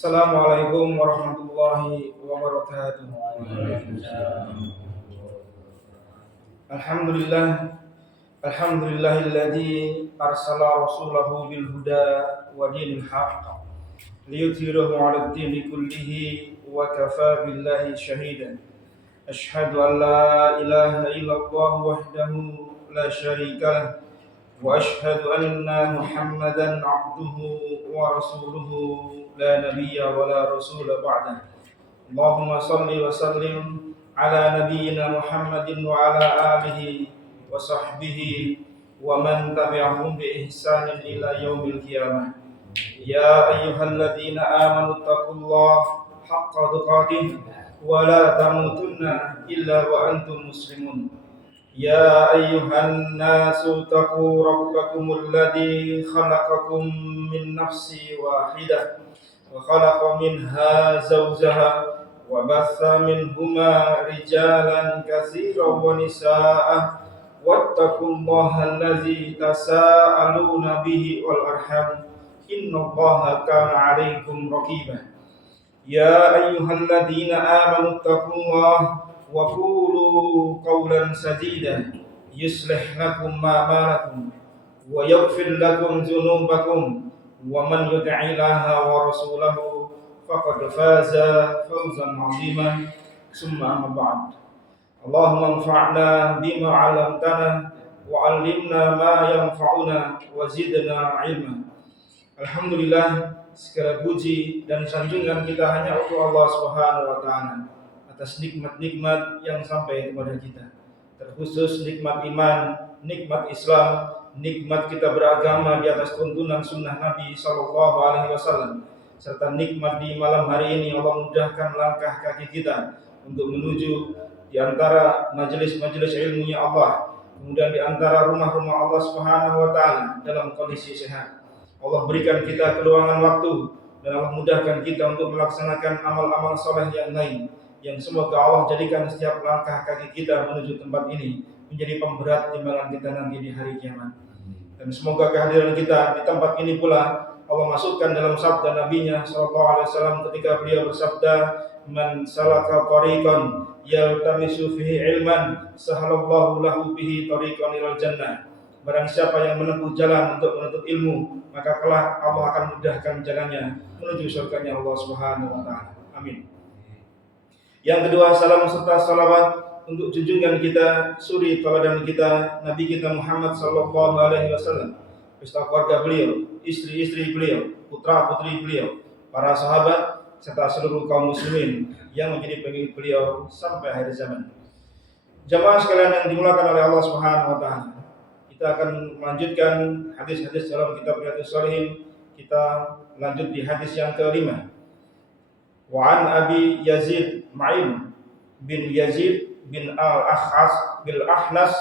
Assalamualaikum warahmatullahi wabarakatuh. Alhamdulillah, alhamdulillahilladzi arsala rasulahu bil huda wa dinil haqq liyudhhirahu 'alad dini kullihi wa kafa billahi shahidan. Asyhadu an la ilaha illallah wahdahu la syarika lah wa asyhadu anna Muhammadan 'abduhu wa rasuluhu la nabiyya wa la rasula ba'da. Allahumma shalli wa sallim ala nabiyyina Muhammadin wa ala alihi wa sahbihi wa man tabi'ahum bi ihsanin ila yaumil qiyamah. Ya ayyuhalladzina amanu taqullaha haqqa tuqatih wa la tamutunna illa wa antum muslimun. Ya ayyuhan nasu taqu rabbakumul ladzi khalaqakum min nafsin wahidah wa khalaqa minha zawjaha wa batha minhuma rijalan katsiran wa nisaa wattaqullaha allazi tasaaluna bihi wal arham innallaha kana 'alaikum raqiba. Ya ayyuhalladzina amanu taqullaha wa qulu qawlan sadida yuslih lakum a'malakum wa yaghfir lakum dhunubakum wa man yuti'illaha wa rasulahu faqad faza fawzan 'azima. Summa amma ba'd. Allahumma anfa'na bima 'allamtana wa 'allimna ma yanfa'una wa zidna 'ilma. Alhamdulillah, segala puji dan sanjungan kita hanya untuk Allah Subhanahu wa taala atas nikmat-nikmat yang sampai kepada kita. Terkhusus nikmat iman, nikmat Islam, nikmat kita beragama di atas tuntunan sunnah Nabi sallallahu alaihi wasallam, serta nikmat di malam hari ini Allah mudahkan langkah kaki kita untuk menuju di antara majelis-majelis ilmunya Allah, kemudian di antara rumah-rumah Allah Subhanahu wa taala dalam kondisi sehat. Allah berikan kita keluangan waktu dan Allah mudahkan kita untuk melaksanakan amal-amal soleh yang lain, yang semoga Allah jadikan setiap langkah kaki kita menuju tempat ini menjadi pemberat timbangan kita nanti di hari kiamat. Dan semoga kehadiran kita di tempat ini pula Allah masukkan dalam sabda Nabi-Nya sallallahu alaihi wasallam ketika beliau bersabda, "Man salaka tariqan yaltamisu fihi ilman, sahalallahu lahu bihi tariqan ilal jannah." Barang siapa yang menempuh jalan untuk menuntut ilmu, maka kelak Allah akan mudahkan jalannya menuju surganya Allah Subhanahu wa taala. Amin. Yang kedua, salam serta salawat untuk junjungan kita, suri teladan kita, Nabi kita Muhammad sallallahu alaihi wasallam, beserta keluarga beliau, istri-istri beliau, putra-putri beliau, para sahabat serta seluruh kaum muslimin yang menjadi pengikut beliau sampai akhir zaman. Jamaah sekalian yang dimuliakan oleh Allah Subhanahu wa taala, kita akan melanjutkan hadis-hadis dalam kitab Riyadhus Shalihin. Kita lanjut di hadis yang kelima. Wa an Abi Yazid Ma'in bin Yazid bin Al-Ahas bil Ahnas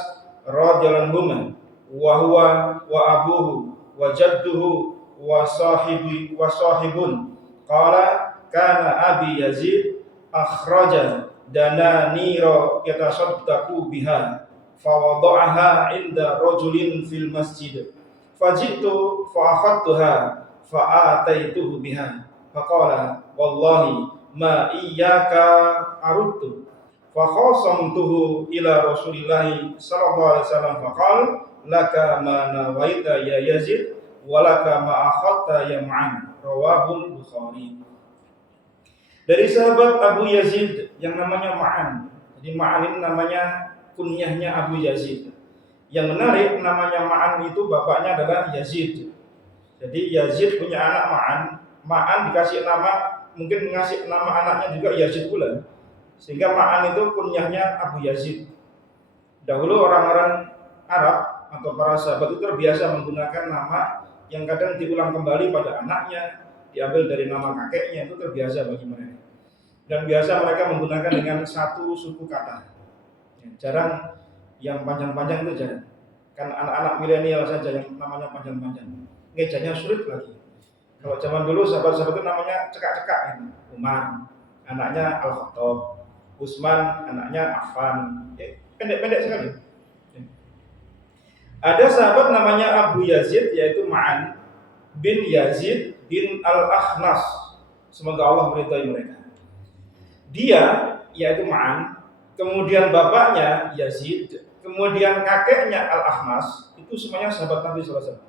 radhiyallahu anhu wa huwa wa abuhu wa jadduhu wa sahibun qala kana Abi Yazid akhraja dananira yatasaddaqu biha fawada'aha inda rajulin fil masjid fajitu fa'akhadtuha fa'ataituhu biha faqala wallahi ma iyyaka arudtu fakhasamtuhu ila rasulillahi sallallahu alaihi wasallam faqala laka ma nawaita ya Yazid wa laka ma akhadta ya Ma'an, rawahul Bukhari. Dari sahabat Abu Yazid yang namanya Ma'an. Jadi Ma'an ini namanya kunyahnya Abu Yazid. Yang menarik, namanya Ma'an itu bapaknya adalah Yazid. Jadi Yazid punya anak Ma'an. Ma'an dikasih nama, mungkin ngasih nama anaknya juga Yazid pula. Sehingga Ma'an itu kunyahnya Abu Yazid. Dahulu orang-orang Arab atau para sahabat itu terbiasa menggunakan nama yang kadang diulang kembali pada anaknya, diambil dari nama kakeknya, itu terbiasa bagi mereka. Dan biasa mereka menggunakan dengan satu suku kata. Jarang yang panjang-panjang itu jarang. Kan anak-anak milenial saja yang namanya panjang-panjang. Ngejanya sulit lagi. Kalau zaman dulu sahabat-sahabat itu namanya cekak-cekak ini. Umar, anaknya Al-Khattab. Utsman, anaknya Affan. Pendek-pendek sekali. Ada sahabat namanya Abu Yazid, yaitu Ma'an bin Yazid bin Al-Ahnas Semoga Allah meridhai mereka. Dia yaitu Ma'an, kemudian bapaknya Yazid, kemudian kakeknya Al-Ahnas, itu semuanya sahabat Nabi sallallahu alaihi wasallam.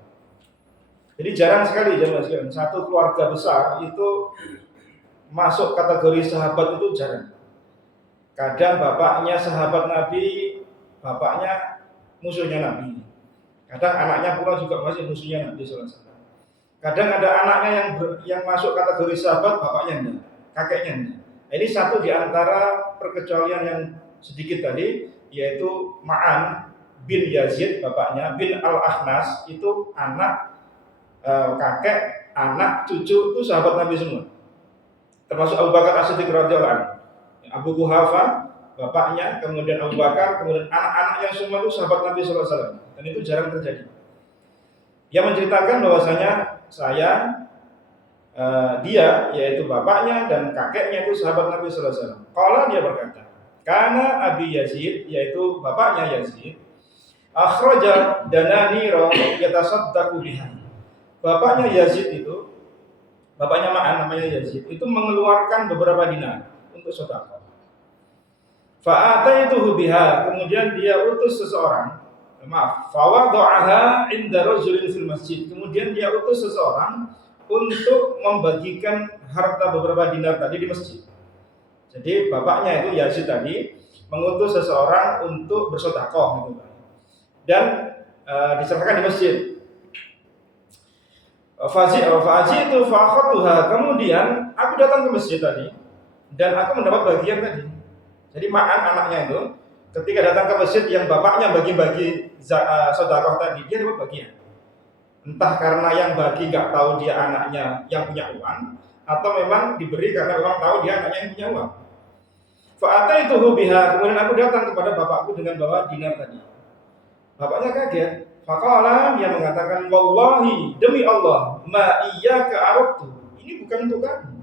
Jadi jarang sekali jemaah sekalian, satu keluarga besar itu masuk kategori sahabat itu jarang. Kadang bapaknya sahabat Nabi, bapaknya musuhnya Nabi. Kadang anaknya pula juga masih musuhnya Nabi sallallahu alaihi wasallam. Kadang ada anaknya yang masuk kategori sahabat, bapaknya enggak, kakeknya enggak. Nah, ini satu di antara perkecualian yang sedikit tadi, yaitu Ma'an bin Yazid, bapaknya, bin Al-Ahnas, itu anak, kakek, anak, cucu, itu sahabat Nabi semua. Termasuk Abu Bakar As-Siddiq radhiyallahu anhu. Abu Quhafa, bapaknya, kemudian Abu Bakar, kemudian anak-anaknya semua itu sahabat Nabi sallallahu alaihi wasallam. Dan itu jarang terjadi. Yang menceritakan bahwasanya dia yaitu bapaknya dan kakeknya itu sahabat Nabi sallallahu alaihi wasallam. Qala, dia berkata, karena Abi Yazid yaitu bapaknya Yazid akhraja dananira yatasaddaqu biha. Bapaknya Yazid itu, bapaknya Ma'an namanya Yazid, itu mengeluarkan beberapa dinar untuk sedekah. Fa'ataituhu biha, kemudian dia utus seseorang, fawada'aha inda rajulin fil masjid, kemudian dia utus seseorang untuk membagikan harta beberapa dinar tadi di masjid. Jadi bapaknya itu Yazid tadi mengutus seseorang untuk bersedekah gitu, dan diserahkan di masjid. Faji itu fakhatuha, kemudian aku datang ke masjid tadi dan aku mendapat bagian tadi. Jadi Ma'an anaknya itu ketika datang ke masjid yang bapaknya bagi-bagi sedekah tadi, dia dapat bagian. Entah karena yang bagi nggak tahu dia anaknya yang punya uang, atau memang diberi karena memang tahu dia anaknya yang punya uang. Fa'ataituhu biha, kemudian aku datang kepada bapakku dengan bawa dinar tadi. Bapaknya kaget. Faqala, dia mengatakan, wallahi, demi Allah, ma iyyaka aradtu. Ini bukan untuk kamu.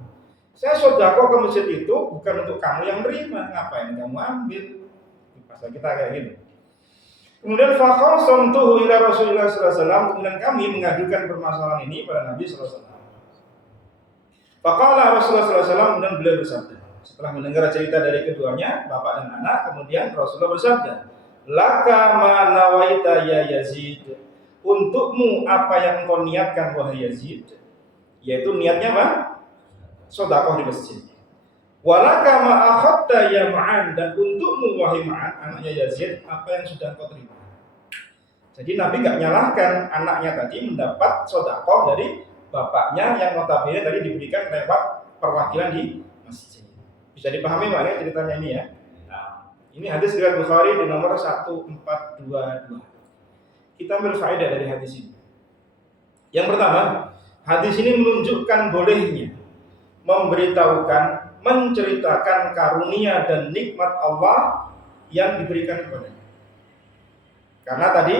Saya sedekah ke masjid itu bukan untuk kamu yang menerima. Ngapain kamu ambil? Pasal kita kayak gini. Kemudian faqasamtuhu ila Rasulillah sallallahu alaihi wasallam, kemudian kami mengadukan permasalahan ini pada Nabi sallallahu alaihi wasallam. Faqala Rasulullah sallallahu alaihi wasallam, dan beliau bersabda, setelah mendengar cerita dari keduanya, bapak dan anak, kemudian Rasulullah bersabda, laka ma nawaita ya Yazid, untukmu apa yang engkau niatkan wahai Yazid, yaitu niatnya apa? Sedekah di masjid. Walaka ma akhadta ya Ma'an, dan untukmu wahai Ma'an, anaknya Yazid, apa yang sudah engkau terima. Jadi Nabi enggak nyalahkan anaknya tadi mendapat sedekah dari bapaknya yang notabene tadi diberikan lewat perwakilan di masjid. Bisa dipahami maknanya ceritanya ini ya. Ini hadis riwayat Bukhari di nomor 1422. Kita ambil faedah dari hadis ini. Yang pertama, hadis ini menunjukkan bolehnya memberitahukan, menceritakan karunia dan nikmat Allah yang diberikan kepadanya. Karena tadi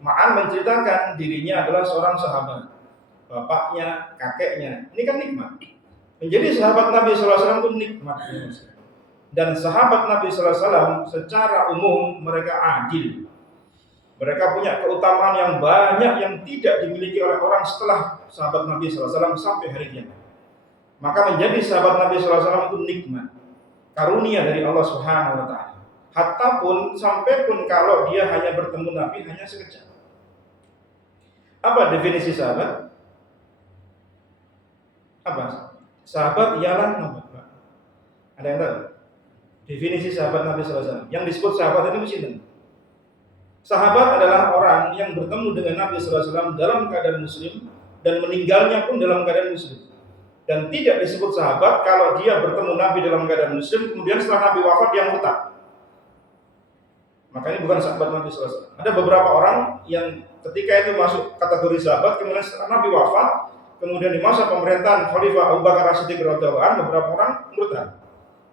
Ma'an menceritakan dirinya adalah seorang sahabat, bapaknya, kakeknya. Ini kan nikmat. Menjadi sahabat Nabi sallallahu alaihi wasallam itu nikmat. Dan sahabat Nabi sallallahu alaihi wasallam secara umum mereka adil. Mereka punya keutamaan yang banyak yang tidak dimiliki oleh orang setelah sahabat Nabi sallallahu alaihi wasallam sampai hari kiamat. Maka menjadi sahabat Nabi sallallahu alaihi wasallam itu nikmat, karunia dari Allah Subhanahu wa taala. Hatta pun sampai pun kalau dia hanya bertemu Nabi hanya sekejap. Apa definisi sahabat? Apa? Sahabat ialah apa? Ada yang tahu? Definisi sahabat Nabi sallallahu alaihi wasallam. Yang disebut sahabat itu muslim. Sahabat adalah orang yang bertemu dengan Nabi sallallahu alaihi wasallam dalam keadaan muslim dan meninggalnya pun dalam keadaan muslim. Dan tidak disebut sahabat kalau dia bertemu Nabi dalam keadaan muslim kemudian setelah Nabi wafat dia murtad. Maka ini bukan sahabat Nabi sallallahu alaihi wasallam. Ada beberapa orang yang ketika itu masuk kategori sahabat kemudian setelah Nabi wafat, kemudian di masa pemerintahan Khalifah Abu Bakar As-Siddiq radhiyallahu anhu beberapa orang murtad.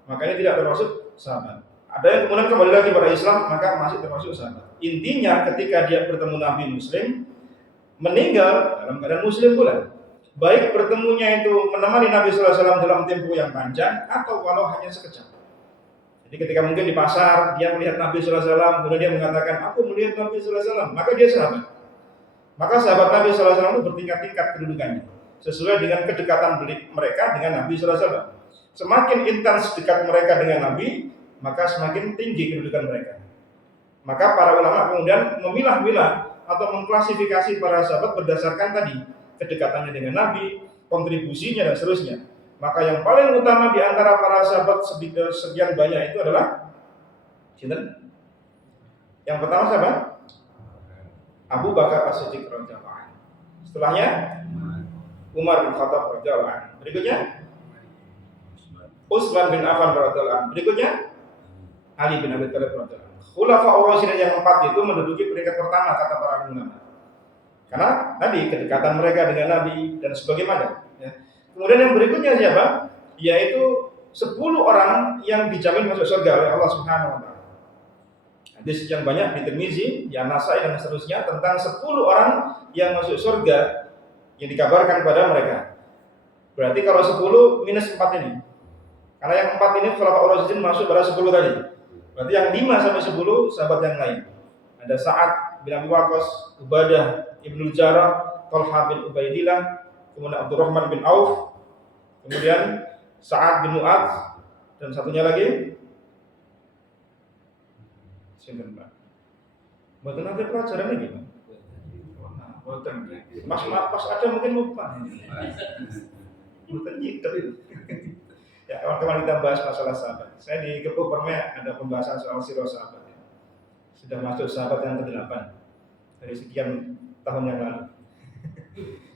Maka ini tidak termasuk sahabat. Ada yang kemudian kembali lagi pada Islam, maka masih termasuk sahabat. Intinya ketika dia bertemu Nabi Muslim, meninggal dalam keadaan Muslim pula. Baik bertemunya itu menemani Nabi sallallahu alaihi wasallam dalam tempo yang panjang atau walau hanya sekejap. Jadi ketika mungkin di pasar dia melihat Nabi sallallahu alaihi wasallam, kemudian dia mengatakan, "Aku melihat Nabi sallallahu alaihi wasallam," maka dia sahabat. Maka sahabat Nabi sallallahu alaihi wasallam itu bertingkat-tingkat kedudukannya. sesuai dengan kedekatan mereka dengan Nabi sallallahu alaihi wasallam. Semakin intens dekat mereka dengan Nabi, maka semakin tinggi kedudukan mereka. Maka para ulama kemudian memilah-milah atau mengklasifikasi para sahabat berdasarkan tadi kedekatannya dengan Nabi, kontribusinya dan seterusnya. Maka yang paling utama di antara para sahabat sekian banyak itu adalah siapa? Yang pertama siapa? Abu Bakar As-Siddiq radhiyallahu anhu. Setelahnya Umar bin Khattab radhiyallahu anhu. Berikutnya Utsman bin Affan radhiyallahu anhu. Berikutnya Ali bin Abi Thalib radhiyallahu anhu. Khulafaur Rasyidin yang 4 itu menduduki peringkat pertama kata para ulama. Karena tadi kedekatan mereka dengan Nabi dan sebagaimana. Ya. Kemudian yang berikutnya siapa? Yaitu 10 orang yang dijamin masuk surga oleh Allah Subhanahu wa taala. Hadis yang banyak di Tirmizi, di An-Nasai dan seterusnya tentang 10 orang yang masuk surga yang dikabarkan kepada mereka. Berarti kalau 10 minus 4 ini. Karena yang 4 ini Khulafaur Rasyidin masuk pada 10 tadi. Berarti yang 5 sampai 10 sahabat yang lain. Ada Sa'ad bin Abi Waqqas, Ubadah Ibnu Jarrah, Talha bin Ubaidillah, kemudian Abdurrahman bin Auf, kemudian Sa'ad bin Mu'adz, dan satunya lagi siapa? Buat nanti pelajaran lagi, Pak. Buatan. Mas pas ada mungkin lupa. Bukan gitu. Ya, kawan-kawan kita bahas masalah sahabat. Saya di Kepo Permai ada pembahasan soal sirah sahabat. Sudah masuk sahabat yang ke-8 dari sekian tahun yang lalu.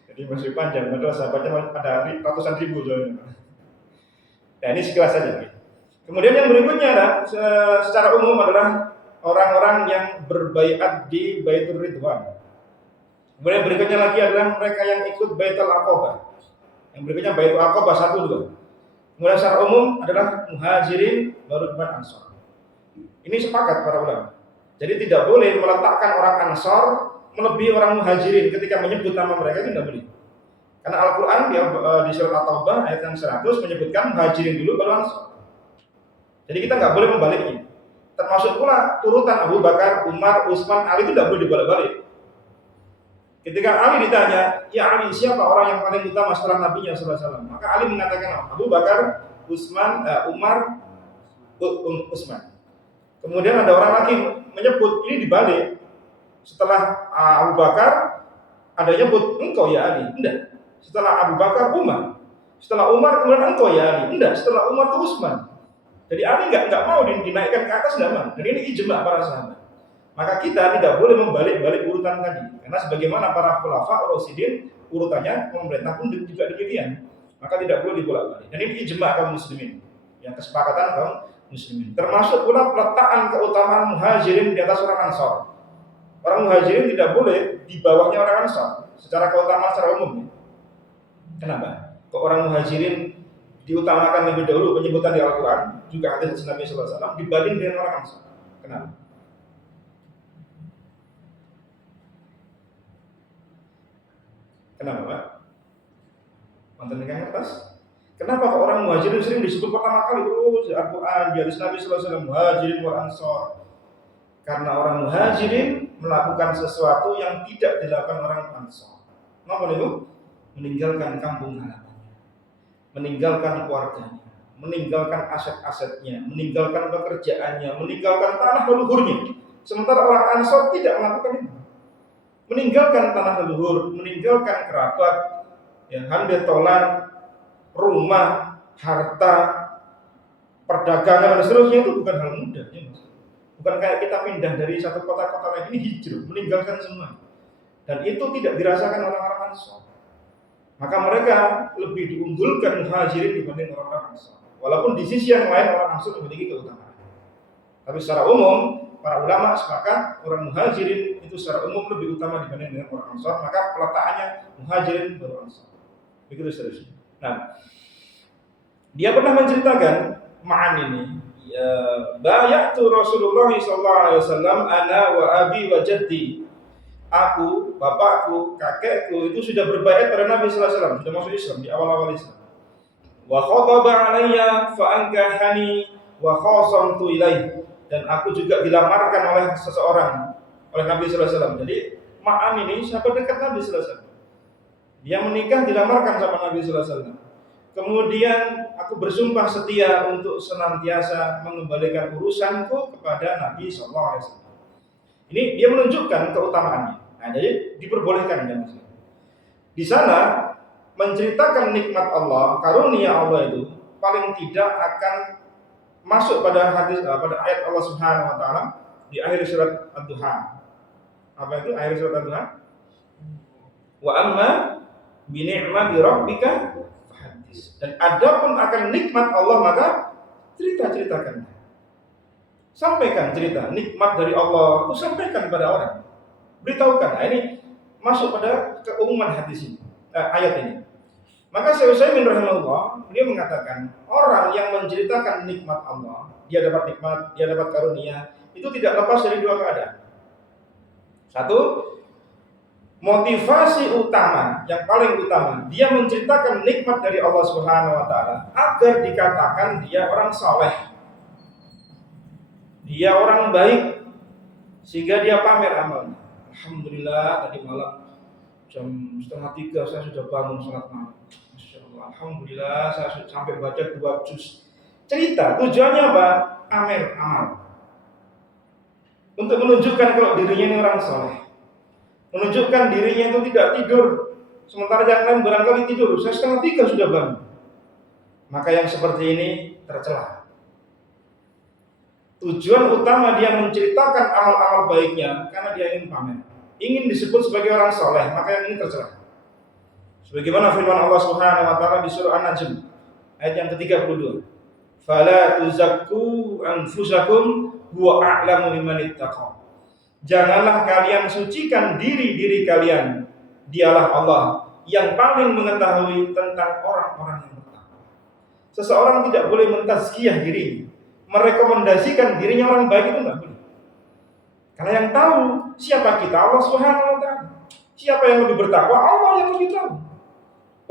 Jadi masih panjang, padahal sahabatnya ada ratusan ribu soalnya. Ya, ini sekilas saja. Kemudian yang berikutnya adalah secara umum adalah orang-orang yang berbaiat di Baitur Ridwan. Kemudian berikutnya lagi adalah mereka yang ikut Baitul Aqabah. Yang berikutnya Baitul Aqabah 1, 2. Kemudian secara umum adalah Muhajirin baru kemudian Ansor. Ini sepakat para ulama. Jadi tidak boleh meletakkan orang Ansor melebihi orang Muhajirin ketika menyebut nama mereka, itu tidak boleh. Karena Al-Quran di surat At-Taubah ayat yang 100 menyebutkan Muhajirin dulu baru Ansor. Jadi kita nggak boleh membaliknya. Termasuk pula urutan Abu Bakar, Umar, Utsman, Ali itu tidak boleh dibalik-balik. Ketika Ali ditanya, ya Ali, siapa orang yang paling utama setelah Nabi-Nya SAW? Maka Ali mengatakan Abu Bakar, Utsman, Umar, Utsman. Kemudian ada orang lagi menyebut, ini dibalik. Setelah Abu Bakar, ada nyebut, engkau ya Ali. Enggak. Setelah Abu Bakar, Umar. Setelah Umar, kemudian engkau ya Ali. Enggak. Setelah Umar, itu Utsman. Jadi Ali enggak mau dinaikkan ke atas, enggak mau. Dan ini ijma para sahabat. Maka kita tidak boleh membalik-balik urutan tadi. Karena sebagaimana para khulafa Rasyidin urutannya pemerintah pun juga demikian. Maka tidak boleh dibolak-balik. Dan ini ijma kaum muslimin. Yang kesepakatan kaum muslimin. Termasuk pula peletakan keutamaan Muhajirin di atas orang Ansor. Orang Muhajirin tidak boleh di bawahnya orang Ansor secara keutamaan secara umum. Kenapa? Kok orang Muhajirin diutamakan lebih dahulu penyebutan di Al-Quran, juga hadis Nabi SAW, dibanding dengan orang Ansor. Kenapa? Kenapa, Pak? Mantan pegang kertas? Kenapa kok orang Muhajirin sering disebut pertama kali di Al-Quran, di hadis Nabi SAW, Muhajirin wal Ansor? Karena orang Muhajirin melakukan sesuatu yang tidak dilakukan orang Ansor. Apa itu? Meninggalkan kampung halamannya, meninggalkan keluarganya, meninggalkan aset-asetnya, meninggalkan pekerjaannya, meninggalkan tanah leluhurnya. Sementara orang Ansor tidak melakukan itu. Meninggalkan tanah leluhur, meninggalkan kerabat, ya, handetolan, rumah, harta, perdagangan dan seterusnya itu bukan hal mudah, ya, Mas. Bukan kayak kita pindah dari satu kota ke kota lain, ini hijrah, meninggalkan semua. Dan itu tidak dirasakan orang-orang Ansor. Maka mereka lebih diunggulkan Muhajirin dibanding orang-orang Ansor. Walaupun di sisi yang lain orang Ansor memiliki keutamaan. Tapi secara umum para ulama sepakat orang Muhajirin itu secara umum lebih utama dibanding dengan orang Ansor. Maka peletakannya Muhajirin baru Ansor. Begitu seterusnya. Nah, dia pernah menceritakan Ma'an ini. Bayatu Rasulullah SAW ana wa abi wa jaddi. Aku, bapakku, kakekku itu sudah berbaiat pada Nabi SAW, sudah masuk Islam di awal-awal Islam. Wa khataba alayya fa ankahani wa khasamtu ilaihi. Dan aku juga dilamarkan oleh seseorang, oleh Nabi SAW. Jadi Ma'an ini sahabat dekat Nabi SAW. Dia menikah dilamarkan sama Nabi sallallahu alaihi wasallam. Kemudian aku bersumpah setia untuk senantiasa mengembalikan urusanku kepada Nabi sallallahu alaihi wasallam. Ini dia menunjukkan keutamaannya. Nah, jadi diperbolehkan ya Mas. Di sana menceritakan nikmat Allah, karunia Allah itu paling tidak akan masuk pada hadis pada ayat Allah Subhanahu wa taala di akhir surat Ad-Duha. Apa itu akhir surat Ad-Duha? Wa amma bi ni'mati rabbika fahaddits. Dan adapun akan nikmat Allah maka ceritakan. Sampaikan cerita nikmat dari Allah itu sampaikan pada orang. Beritahukan. Nah, ini masuk pada keumuman hadis ini, ayat ini. Maka Syekh Utsaimin rahimahullah dia mengatakan orang yang menceritakan nikmat Allah, dia dapat nikmat, dia dapat karunia, itu tidak lepas dari dua keadaan. Satu, motivasi utama, yang paling utama, dia menceritakan nikmat dari Allah Subhanahu wa taala agar dikatakan dia orang saleh. Dia orang baik sehingga dia pamer amalnya. Alhamdulillah tadi malam jam 2:30 saya sudah bangun salat malam. Masyaallah, alhamdulillah saya sudah sampai baca 2 juz. Cerita tujuannya apa? Pamer amal. Untuk menunjukkan kalau dirinya ini orang saleh. Menunjukkan dirinya itu tidak tidur. Sementara yang lain barangkali tidur. Saya 2:30 sudah bangun. Maka yang seperti ini tercela. Tujuan utama dia menceritakan amal-amal baiknya karena dia ingin pamer, ingin disebut sebagai orang soleh, maka yang ini tercela. Sebagaimana firman Allah Subhanahu wa taala di surah An-Najm ayat yang ke-32. Fala tuzakku anfusakum huwa a'lamu biman ittaqa. Janganlah kalian sucikan diri-diri kalian. Dialah Allah yang paling mengetahui tentang orang-orang yang bertakwa. Seseorang tidak boleh mentazkiyah dirinya, merekomendasikan dirinya orang baik itu enggak boleh. Karena yang tahu siapa kita Allah Subhanahu wa taala. Siapa yang lebih bertakwa? Allah yang lebih tahu.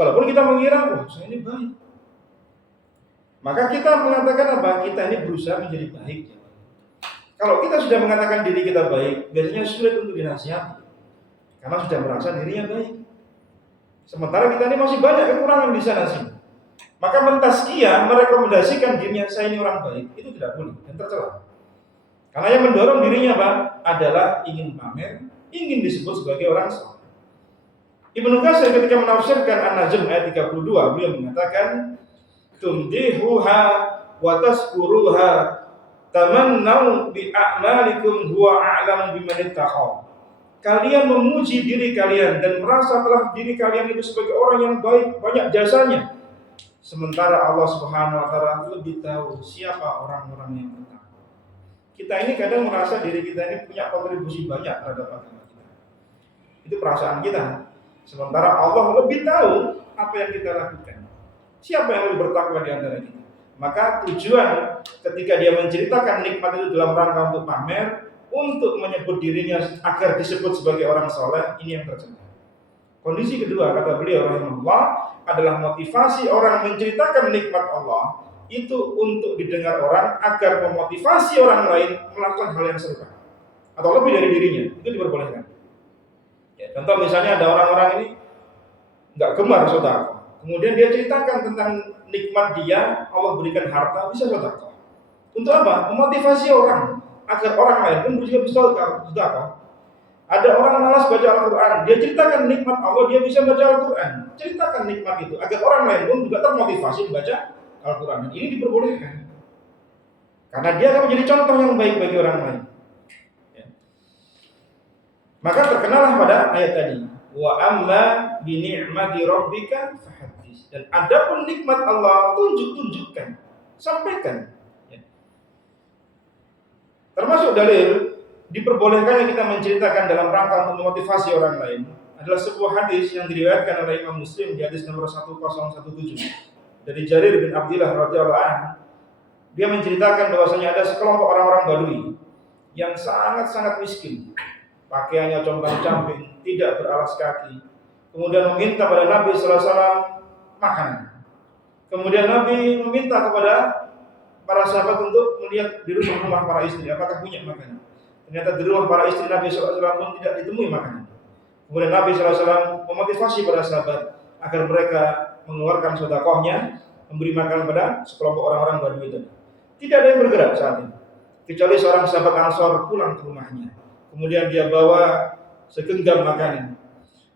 Walaupun kita mengira, wah saya ini baik. Maka kita mengatakan apa? Kita ini berusaha menjadi baik. Kalau kita sudah mengatakan diri kita baik, biasanya sulit untuk dinasihati. Karena sudah merasa dirinya baik. Sementara kita ini masih banyak kekurangan di sana sini. Maka mentazkiyah, merekomendasikan dirinya saya ini orang baik, itu tidak boleh dan tercela. Karena yang mendorong dirinya apa? Adalah ingin pamer, ingin disebut sebagai orang saleh. Ibnu Katsir ketika menafsirkan An-Najm ayat 32, beliau mengatakan tumdihuha wa tazkuruha tamannau bi a'malikum huwa a'lamu biman ittaqa. Kalian memuji diri kalian dan merasa telah diri kalian itu sebagai orang yang baik, banyak jasanya. Sementara Allah Subhanahu wa taala lebih tahu siapa orang-orang yang bertakwa. Kita ini kadang merasa diri kita ini punya kontribusi banyak terhadap agama kita. Itu perasaan kita. Sementara Allah lebih tahu apa yang kita lakukan. Siapa yang lebih bertakwa di antara kita? Maka tujuan ketika dia menceritakan nikmat itu dalam rangka untuk pamer, untuk menyebut dirinya agar disebut sebagai orang saleh, ini yang terjadi. Kondisi kedua kata beliau rahimahullah adalah motivasi orang menceritakan nikmat Allah itu untuk didengar orang agar memotivasi orang lain melakukan hal yang serupa atau lebih dari dirinya, itu diperbolehkan. Ya, contoh misalnya ada orang-orang ini nggak gemar sedekah, kemudian dia ceritakan tentang nikmat dia Allah berikan harta bisa sedekah. Untuk apa? Memotivasi orang agar orang lain pun juga bisa sedekah. Ada orang malas baca Al-Quran, dia ceritakan nikmat Allah, dia bisa baca Al-Quran. Ceritakan nikmat itu agar orang lain pun juga termotivasi membaca Al-Quran. Ini diperbolehkan karena dia akan menjadi contoh yang baik bagi orang lain. Ya. Maka terkenalah pada ayat tadi, wa amma bi ni'mati rabbika fahaddits. Dan adapun nikmat Allah tunjukkan, sampaikan. Ya. Termasuk dalil diperbolehkannya kita menceritakan dalam rangka untuk memotivasi orang lain adalah sebuah hadis yang diriwayatkan oleh Imam Muslim di hadis nomor 1017 dari Jarir bin Abdullah radhiyallahu anhu. Dia menceritakan bahwasanya ada sekelompok orang-orang Badui yang sangat-sangat miskin, pakaiannya compang-camping, tidak beralas kaki, kemudian meminta pada Nabi sallallahu alaihi wasallam makanan. Kemudian Nabi meminta kepada para sahabat untuk melihat di rumah-rumah para istri apakah punya makanan. Ternyata di rumah para istri Nabi SAW pun tidak ditemui makanan. Kemudian Nabi SAW memotivasi para sahabat agar mereka mengeluarkan sedekahnya, memberi makan kepada sekelompok orang-orang Badui itu. Tidak ada yang bergerak saat ini, kecuali seorang sahabat Ansor pulang ke rumahnya. Kemudian dia bawa segenggam makanan.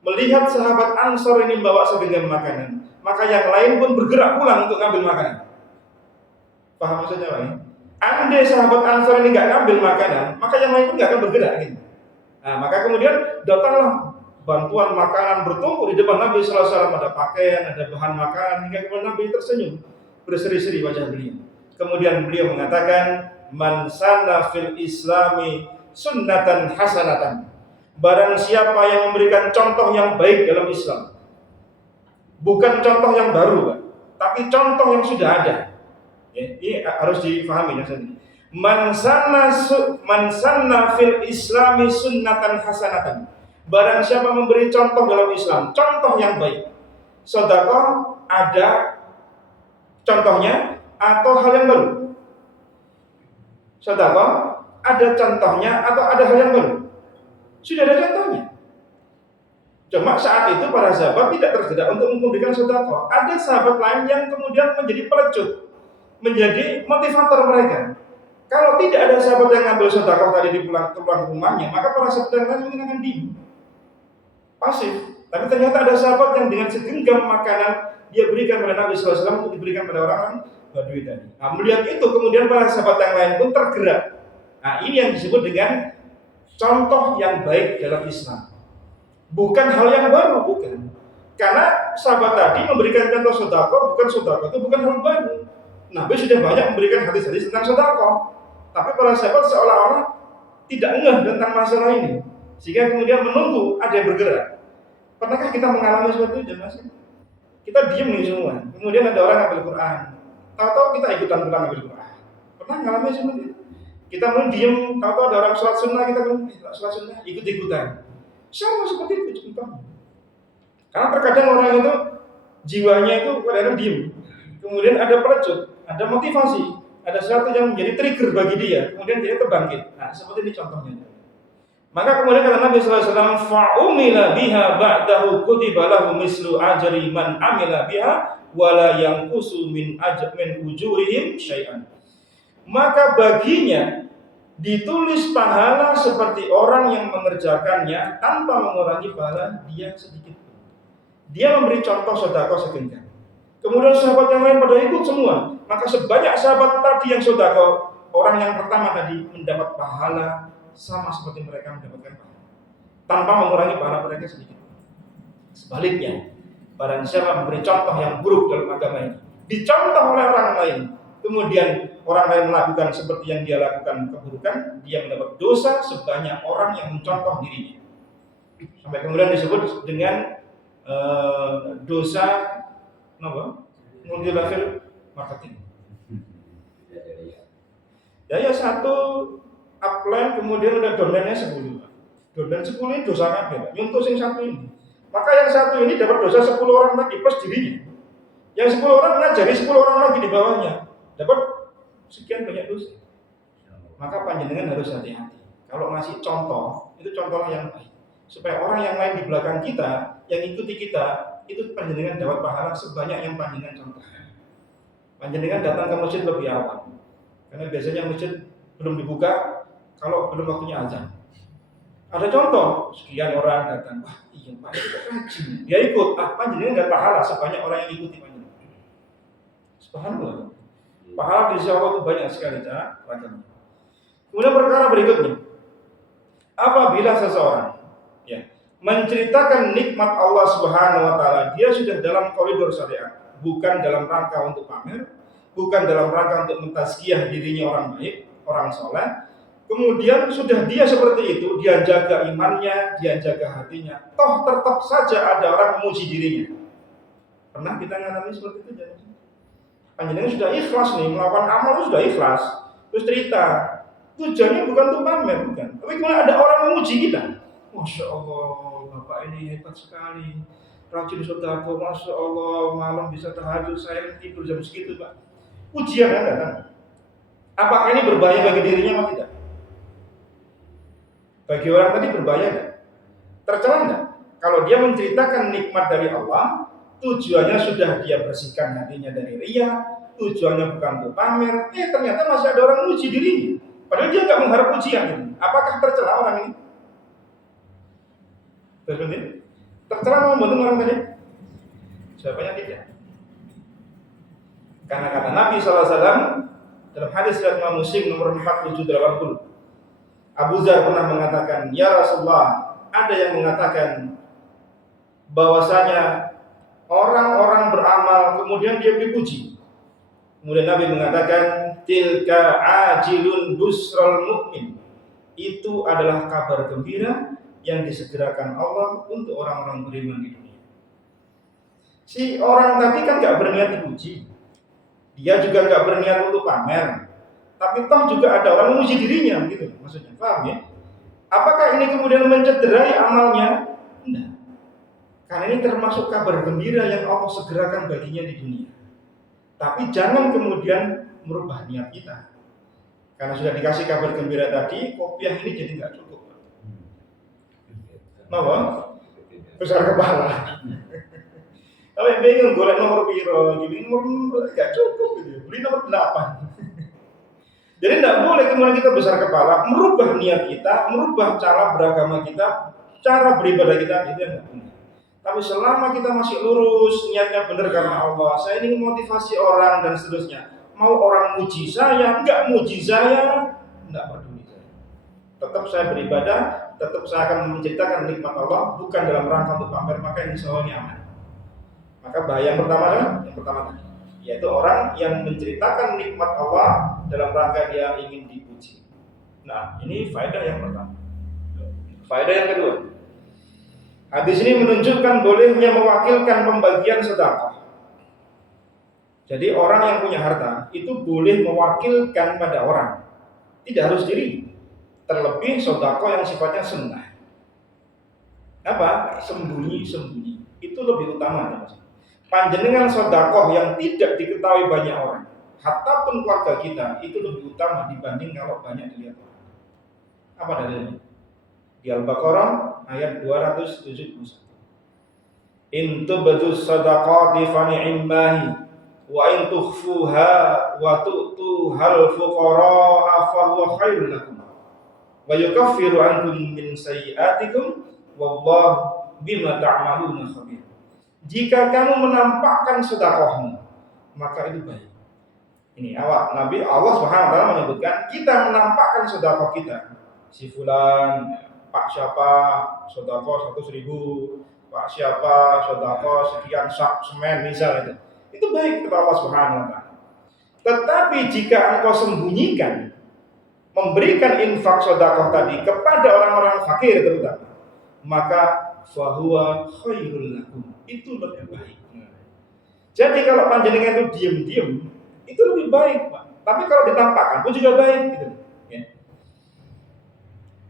Melihat sahabat Ansor ini bawa segenggam makanan, maka yang lain pun bergerak pulang untuk ngambil makanan. Paham maksudnya Pak? Andai sahabat Ansor ini nggak ngambil makanan, maka yang lain pun nggak akan bergerak. Gitu. Nah, maka kemudian datanglah bantuan makanan bertumpuk di depan Nabi SAW, ada pakaian, ada bahan makanan, hingga kemudian Nabi tersenyum, berseri-seri wajah beliau. Kemudian beliau mengatakan, man sanna fil islami sunnatan hasanatan. Barang siapa yang memberikan contoh yang baik dalam Islam, bukan contoh yang baru, Pak, tapi contoh yang sudah ada. Ya, ini harus difahami ya sendiri. Man sanna fil islami sunnatan hasanatan. Barang siapa memberi contoh dalam Islam, contoh yang baik. Sedekah ada contohnya atau hal yang baru? Sedekah ada contohnya atau ada hal yang baru? Sudah ada contohnya. Cuma saat itu para sahabat tidak tersedia untuk memberikan sedekah. Ada sahabat lain yang kemudian menjadi pelecut, menjadi motivator mereka. Kalau tidak ada sahabat yang ngambil sedekah tadi di pulang rumahnya, maka para sahabat yang lain mungkin akan diam, pasif. Tapi ternyata ada sahabat yang dengan segenggam makanan dia berikan kepada Nabi SAW untuk diberikan pada orang-orang Badui tadi. Nah, melihat itu kemudian para sahabat yang lain pun tergerak. Nah, ini yang disebut dengan contoh yang baik dalam Islam. Bukan hal yang baru, bukan. Karena sahabat tadi memberikan contoh sedekah, itu bukan hal baru. Nabi sudah banyak memberikan hadis-hadis tentang sedekah. Tapi para sahabat seolah-olah tidak ngeh tentang masalah ini. Sehingga kemudian menunggu ada yang bergerak. Pernahkah kita mengalami seperti itu, Mas? Kita diam nih semua. Kemudian ada orang ngambil Quran. Tahu-tahu kita ikutan pulang ngambil Quran. Pernah mengalami seperti itu? Kita mau diam, tahu-tahu ada orang sholat sunnah, kita pun sholat sunnah ikut-ikutan. Sama seperti itu contohnya. Karena terkadang orang itu jiwanya itu kadang-kadang diam. Kemudian ada pelecut, ada motivasi, ada sesuatu yang menjadi trigger bagi dia. Kemudian dia terbangkit. Nah, seperti ini contohnya. Maka kemudian kata Nabi SAW, fa'umila biha ba'dahu kutiba lahu mislu ajri man amila biha wala yanqusu min ujurihim syai'an. Maka baginya ditulis pahala seperti orang yang mengerjakannya tanpa mengurangi pahala dia sedikit. Dia memberi contoh sedekah segenggam. Kemudian sahabat yang lain pada ikut semua. Maka sebanyak sahabat tadi yang sedekah, orang yang pertama tadi mendapat pahala sama seperti mereka mendapatkan pahala, tanpa mengurangi pahala mereka sedikit. Sebaliknya, barang siapa memberi contoh yang buruk dalam agama ini, dicontoh oleh orang lain, kemudian orang lain melakukan seperti yang dia lakukan keburukan, dia mendapat dosa sebanyak orang yang mencontoh dirinya. Sampai kemudian disebut dengan dosa multi-level marketing. Ya satu upline kemudian ada domainnya 10. Domain 10 ini dosa kabeh, nyuntuh sing satu ini. Maka yang satu ini dapat dosa 10 orang lagi plus dirinya. Yang 10 orang ngajari 10 orang lagi di bawahnya, dapat sekian banyak dosa. Maka panjenengan harus hati-hati. Kalau ngasih contoh, itu contohnya yang baik. Supaya orang yang lain di belakang kita, yang ikuti kita, itu panjenengan dapat pahala sebanyak yang panjenengan contoh. Panjenengan datang ke masjid lebih awal. Karena biasanya masjid belum dibuka kalau belum waktunya azan. Ada contoh, sekian orang datang, wah iya Pak, itu rajin. Dia ikut, panjenengan dapat pahala sebanyak orang yang ikuti panjenengan. Subhanallah. Pahala di sisi Allah itu banyak sekali cara ragamnya. Kemudian perkara berikutnya, apabila seseorang menceritakan nikmat Allah Subhanahu wa taala, dia sudah dalam koridor syariat, bukan dalam rangka untuk pamer, bukan dalam rangka untuk mentazkiyah dirinya orang baik, orang soleh. Kemudian sudah dia seperti itu, dia jaga imannya, dia jaga hatinya, toh tetap saja ada orang memuji dirinya. Pernah kita ngalami seperti itu? Panjenengan sudah ikhlas nih, melakukan amal sudah ikhlas, terus cerita, tujuannya bukan untuk pamer, bukan. Tapi kemudian ada orang memuji kita. Masya Allah, Bapak ini hebat sekali, rajin sedekah, Masya Allah, malam bisa tahajud, saya tidur jam segitu Pak. Pujian yang datang. Apakah ini berbahaya bagi dirinya atau tidak? Bagi orang tadi berbahaya enggak? Tercela enggak? Kalau dia menceritakan nikmat dari Allah, tujuannya sudah dia bersihkan hatinya dari riya, tujuannya bukan untuk pamer. Ternyata masih ada orang muji dirinya, padahal dia nggak mengharap pujian ini. Apakah tercela orang ini? Tercela mau membantu orang tadi? Jawabannya tidak. Karena kata Nabi SAW dalam hadis riwayat Imam Muslim nomor 4780, Abu Dzar pernah mengatakan, ya Rasulullah, ada yang mengatakan bahwasanya orang-orang beramal kemudian dia dipuji. Kemudian Nabi mengatakan, tilka ajilun busral mu'min. Itu adalah kabar gembira yang disegerakan Allah untuk orang-orang beriman di dunia. Si orang tadi kan gak berniat dipuji, dia juga gak berniat untuk pamer, tapi toh juga ada orang memuji dirinya, gitu maksudnya, paham ya? Apakah ini kemudian mencederai amalnya? Tidak. Karena ini termasuk kabar gembira yang Allah segerakan baginya di dunia. Tapi jangan kemudian merubah niat kita. Karena sudah dikasih kabar gembira tadi, kopiah ini jadi nggak cukup. Kenapa? Besar kepala. Kalau yang bingung golek nomor piro, jadi nomor nggak cukup gitu. Beli nomor 8. Jadi tidak boleh kemudian kita besar kepala, merubah niat kita, merubah cara beragama kita, cara beribadah kita, itu yang tidak benar. Tapi selama kita masih lurus, niatnya benar karena Allah, saya ingin motivasi orang dan seterusnya. Mau orang muji saya, enggak muji saya, enggak peduli saya. Tetap saya beribadah, tetap saya akan menceritakan nikmat Allah, bukan dalam rangka untuk pamer, maka insya Allah ini aman. Maka bahaya yang pertama adalah yang pertama tadi, yaitu orang yang menceritakan nikmat Allah dalam rangka dia ingin dipuji. Nah, ini faedah yang pertama. Faedah yang kedua, hadis ini menunjukkan bolehnya mewakilkan pembagian sedekah. Jadi orang yang punya harta itu boleh mewakilkan pada orang, tidak harus diri. Terlebih sedekah yang sifatnya sunnah. Apa? Sembunyi-sembunyi. Itu lebih utama. Panjenengan sedekah yang tidak diketahui banyak orang, hatta pun keluarga kita, itu lebih utama dibanding kalau banyak dilihat orang. Apa dalilnya? Di Al-Baqarah ayat 271. In tubdu sadaqati fa ni'mahi wa in tukhfuha wa tu'tuhal fuqara fa huwa khairul lakum wa yukaffiru ankum min sayyi'atikum wallahu bima ta'maluna khabir. Jika kamu menampakkan sedekahmu, maka itu baik. Ini awal Nabi Allah Subhanahu wa taala menyebutkan kita menampakkan sedekah kita. Si fulan, Pak siapa sedekah 100.000, Pak siapa sedekah sekian sak semen misalnya. Itu baik kata Allah Subhanahu wa taala. Tetapi jika engkau sembunyikan, memberikan infak sedekah tadi kepada orang-orang fakir terutama, maka fahuwa khairul lakum. Itu lebih baik. Jadi kalau panjenengan itu diam-diam, itu lebih baik, Pak. Tapi kalau ditampakkan pun juga baik, gitu. Ya.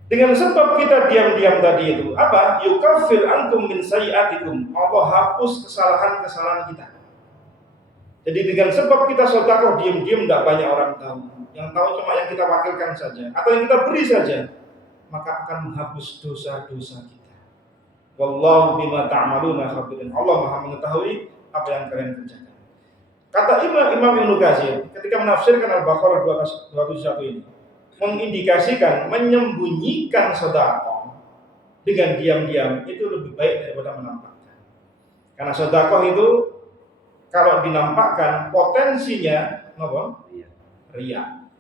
Dengan sebab kita diam-diam tadi itu, apa? Yukaffir ankum min sayyi'atikum. Allah hapus kesalahan-kesalahan kita. Jadi dengan sebab kita sedekah diam-diam, tidak banyak orang tahu. Yang tahu cuma yang kita wakilkan saja, atau yang kita beri saja, maka akan menghapus dosa-dosa kita. Wallahu bima ta'maluna khabir. Allah Maha mengetahui apa yang kalian kerjakan. Kata Imam Ibnu Katsir ketika menafsirkan Al-Baqarah 271 ini, mengindikasikan menyembunyikan sedekah dengan diam-diam itu lebih baik daripada menampakkan. Karena sedekah itu kalau dinampakkan potensinya apa? Riya.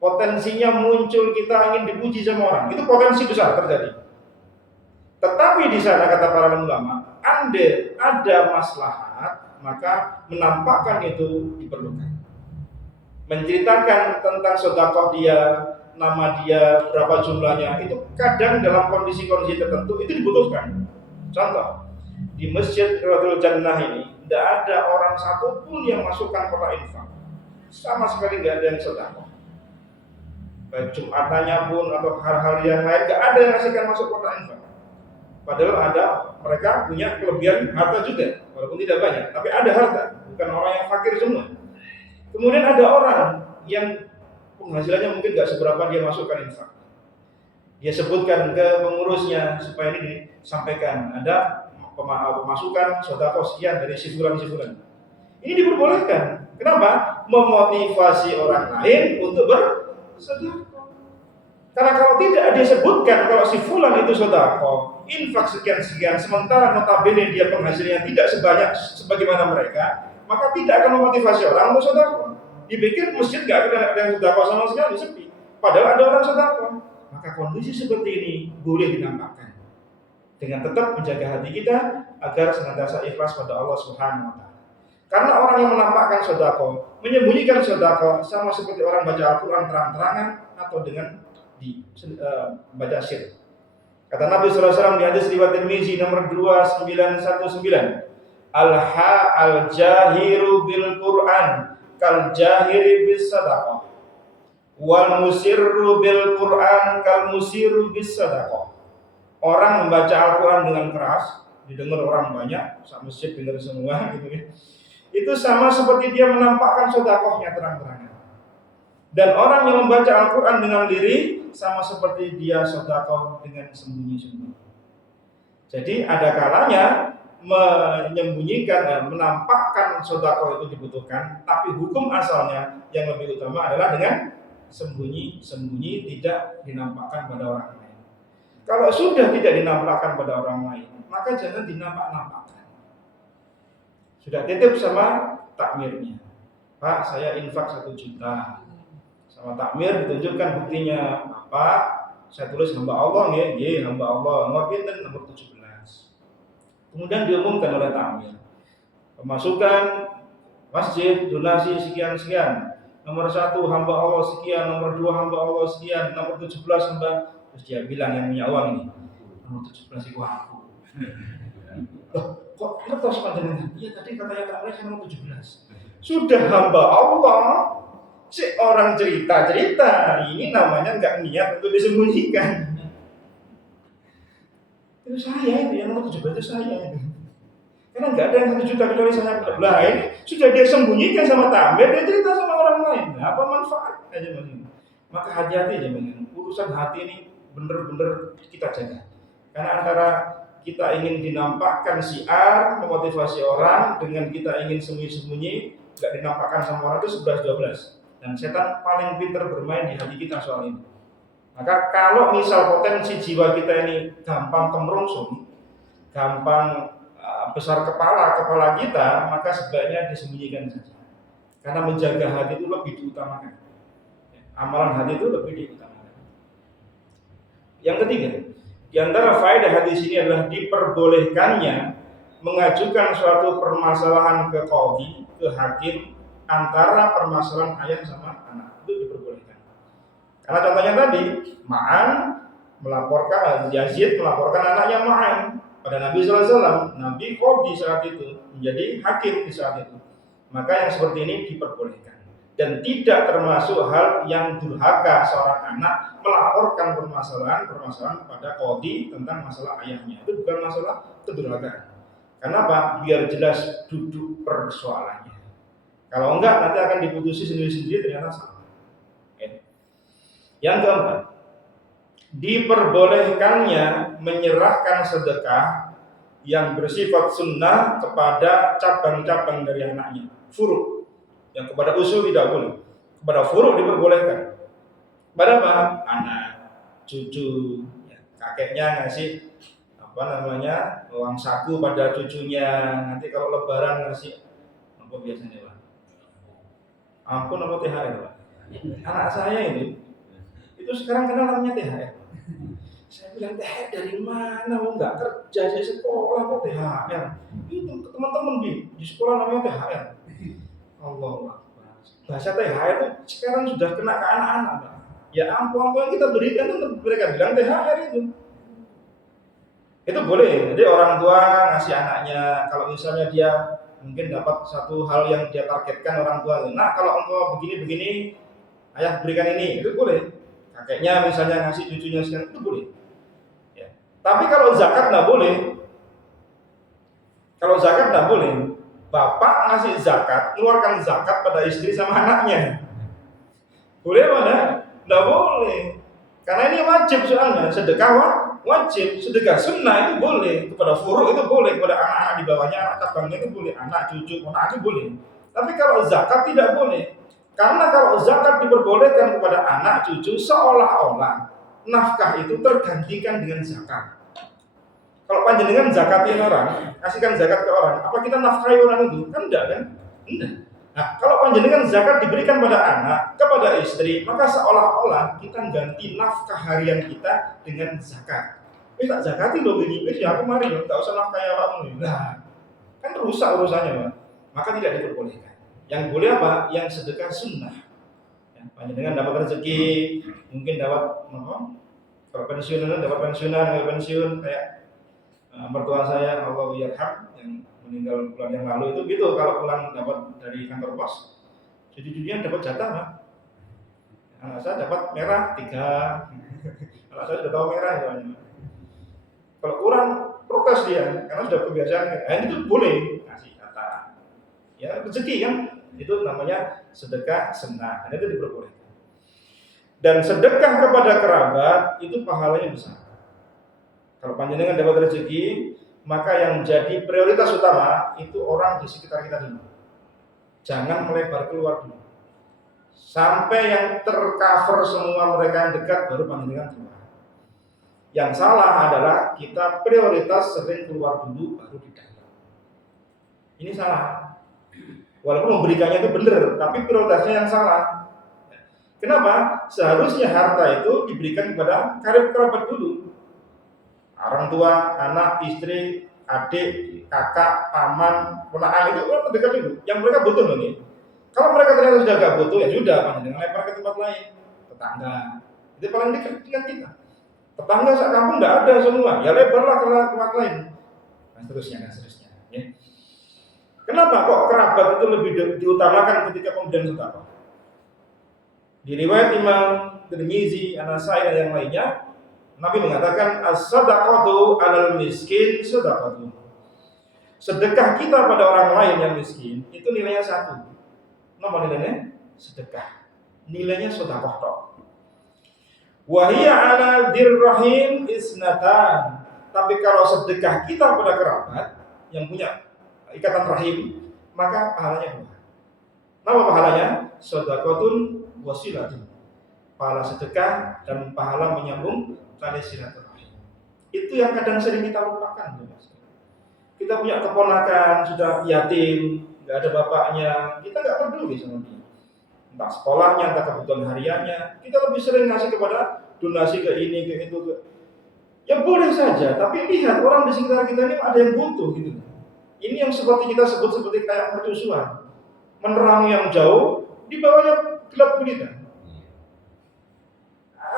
Potensinya muncul kita ingin dipuji sama orang. Itu potensi besar terjadi. Tetapi di sana kata para ulama, andai ada maslahat, maka menampakkan itu diperlukan. Menceritakan tentang sedekah dia, nama dia, berapa jumlahnya, itu kadang dalam kondisi-kondisi tertentu itu dibutuhkan. Contoh, di Masjid Riyadul Jannah ini tidak ada orang satu pun yang masukkan kotak infak. Sama sekali tidak ada yang sedekah. Baik Jumatannya pun atau hal-hal yang lain tidak ada yang ngasihkan masuk kotak infak. Padahal ada, mereka punya kelebihan harta juga, walaupun tidak banyak, tapi ada harta, bukan orang yang fakir semua. Kemudian ada orang yang penghasilannya mungkin gak seberapa dia masukkan infak. Dia sebutkan ke pengurusnya supaya ini disampaikan ada pemasukan sedekah sekian dari si fulan. Ini diperbolehkan. Kenapa? Memotivasi orang lain untuk bersedekah. Karena kalau tidak disebutkan kalau si fulan itu sedekah, infak sekian, sementara notabene dia penghasilannya tidak sebanyak sebagaimana mereka, maka tidak akan memotivasi orang untuk sedekah. Dipikir masjid nggak ada yang sedekah sama sekali, sepi. Padahal ada orang sedekah. Maka kondisi seperti ini boleh dinampakkan dengan tetap menjaga hati kita agar senantiasa ikhlas pada Allah Subhanahu wa taala. Karena orang yang menampakkan sedekah, menyembunyikan sedekah sama seperti orang baca Al-Qur'an terang-terangan atau dengan baca sir. Kata Nabi sallallahu alaihi wasallam di hadis riwayat Tirmizi nomor 2919, al-jahiru bil Qur'an kal jahiri bis sadaqah wal musirru bil Qur'an kal musirru bis sadaqah. Orang membaca Al-Qur'an dengan keras, didengar orang banyak, sak masjid dengar semua gitu ya. Itu sama seperti dia menampakkan sedekahnya terang-terangan. Dan orang yang membaca Al-Qur'an dengan lirih sama seperti dia sedekah dengan sembunyi-sembunyi. Jadi ada kalanya menyembunyikan dan menampakkan sedekah itu dibutuhkan, tapi hukum asalnya yang lebih utama adalah dengan sembunyi-sembunyi, tidak dinampakkan pada orang lain. Kalau sudah tidak dinampakkan pada orang lain, maka jangan dinampak-nampakkan. Sudah titip sama takmirnya, Pak, saya infak 1 juta. Sama takmir ditunjukkan buktinya, Bapak, saya tulis hamba Allah nggih, hamba Allah, nomor pinten nomor 17. Kemudian diumumkan oleh takmir, pemasukan masjid donasi sekian, nomor 1 hamba Allah sekian, nomor 2 hamba Allah sekian, nomor 17 hamba. Terus dia bilang yang punya uang ini, nomor 17 itu aku. Loh, kok ngertos panjenengan? Iya tadi katanya takmir saya nomor 17. Sudah hamba Allah, si orang cerita, ini namanya nggak niat untuk disembunyikan. Itu saya itu yang nomor 17 itu saya itu. Karena nggak ada yang 1 juta kecuali saya. Lah ini sudah dia sembunyikan sama takmir, dia cerita sama orang lain. Nah, apa manfaat aja mas? Maka hati-hati aja mas. Urusan hati ini bener-bener kita jaga. Karena antara kita ingin dinampakkan syiar, memotivasi orang, dengan kita ingin sembunyi-sembunyi, nggak dinampakkan sama orang itu 11-12. Dan setan paling pintar bermain di hati kita soal ini. Maka kalau misal potensi jiwa kita ini gampang kemerungsung, gampang besar kepala kita, maka sebaiknya disembunyikan saja. Karena menjaga hati itu lebih diutamakan. Amalan hati itu lebih diutamakan. Yang ketiga, di antara faedah hadis ini adalah diperbolehkannya mengajukan suatu permasalahan ke qadhi, ke hakim, antara permasalahan ayah sama anak. Itu diperbolehkan. Karena contohnya tadi, Ma'an melaporkan, Yazid melaporkan anaknya Ma'an pada Nabi SAW. Nabi qadhi saat itu, menjadi hakim di saat itu. Maka yang seperti ini diperbolehkan. Dan tidak termasuk hal yang durhaka seorang anak melaporkan permasalahan pada qadhi tentang masalah ayahnya. Itu bukan masalah kedurhakaan. Kenapa? Biar jelas duduk persoalannya. Kalau enggak nanti akan diputusi sendiri-sendiri ternyata salah. Yang keempat, diperbolehkannya menyerahkan sedekah yang bersifat sunnah kepada cabang-cabang dari anaknya, furu'. Yang kepada usul tidak boleh, kepada furu' diperbolehkan. Pada apa? Anak, cucu, kakeknya ngasih uang saku pada cucunya. Nanti kalau lebaran ngasih apa biasanya Pak? Ampun apa THR Pak? Anak saya itu sekarang kenal namanya THR. Saya bilang THR dari mana? Enggak kerja di sekolah kok THR. Itu teman-teman di sekolah namanya THR. Allah bahasa THR itu sekarang sudah kena ke anak-anak Pak. Ya ampun yang kita berikan itu mereka bilang THR itu. Itu boleh. Jadi orang tua ngasih anaknya, kalau misalnya dia mungkin dapat satu hal yang dia targetkan orang tua. Nah kalau engkau begini, ayah berikan ini, itu boleh. Kakeknya misalnya ngasih cucunya sekian, itu boleh. Ya. Tapi kalau zakat nggak boleh. Kalau zakat nggak boleh. Bapak ngasih zakat, keluarkan zakat pada istri sama anaknya. Boleh mana? Nggak boleh. Karena ini wajib soalnya, sedekah wajib, sedekah sunnah itu boleh, kepada furu itu boleh, kepada anak-anak di bawahnya, anak tabangnya itu boleh, anak cucu, anak itu boleh. Tapi kalau zakat tidak boleh. Karena kalau zakat diperbolehkan kepada anak cucu, seolah-olah nafkah itu tergantikan dengan zakat. Kalau panjenengan zakatin orang, kasihkan zakat ke orang, apa kita nafkahi orang itu? Kan enggak kan? Enggak. Nah, kalau panjenengan zakat diberikan pada anak, kepada istri, maka seolah-olah kita ganti nafkah harian kita dengan zakat. Tak zakati loh ini, ya aku mari loh, tak usah nafkahi awakmu. Nah, kan rusak urusannya, Pak. Maka tidak diperbolehkan. Yang boleh apa? Yang sedekah sunnah. Ya, panjenengan dapat rezeki, mungkin dapat apa? Kalau pensiunan dapat pensiun kayak mertua saya Allah yarham yang meninggal bulan yang lalu itu gitu, kalau pulang dapat dari kantor pos cucu-cucunya dapat jatah, Pak. Anak saya dapat merah 3. Anak saya sudah tahu merah soalnya. Kalau kurang protes dia karena sudah kebiasaan. Itu boleh kasih jatah. Ya rezeki kan, itu namanya sedekah sunnah, dan itu diperbolehkan. Dan sedekah kepada kerabat itu pahalanya besar. Kalau panjenengan dapat rezeki, maka yang jadi prioritas utama itu orang di sekitar kita dulu. Jangan melebar keluar dulu. Sampai yang tercover semua mereka yang dekat baru panjenengan keluar. Yang salah adalah kita prioritas sering keluar dulu baru di dalam. Ini salah. Walaupun memberikannya itu benar, tapi prioritasnya yang salah. Kenapa? Seharusnya harta itu diberikan kepada karib kerabat dulu. Orang tua, anak, istri, adik, kakak, paman, ponakan itu orang terdekat dulu. Yang mereka butuh loh nih. Kalau mereka ternyata sudah gak butuh, ya sudah, jangan lempar ke tempat lain. Tetangga, itu paling dekat dengan kita. Tetangga saat kampung nggak ada semua, ya lebarlah ke tempat lain. Dan seterusnya. Ya. Kenapa kok kerabat itu lebih diutamakan ketika pemberian sedekah? Di riwayat Imam Tirmizi, An-Nasai dan yang lainnya, Nabi mengatakan as-sadaqatu 'alal miskin sadaqatu. Sedekah kita pada orang lain yang miskin itu nilainya 1. Nama nilainya sedekah. Nilainya sedekah tok. Wa hiya 'ala dirrahim isnatan. Tapi kalau sedekah kita pada kerabat yang punya ikatan rahim, maka pahalanya 2. Nama pahalanya sedekatun wasilatun. Pahala sedekah dan pahala menyambung tali silaturahim. Itu yang kadang sering kita lupakan. Kita punya keponakan sudah yatim, nggak ada bapaknya, kita nggak peduli sama dia. Entah sekolahnya, entah kebutuhan hariannya, kita lebih sering ngasih kepada donasi ke ini, ke itu. Ya boleh saja, tapi lihat orang di sekitar kita ini ada yang butuh gitu. Ini yang seperti kita sebut seperti kayak mercusuan, menerangi yang jauh, di bawahnya gelap gulita.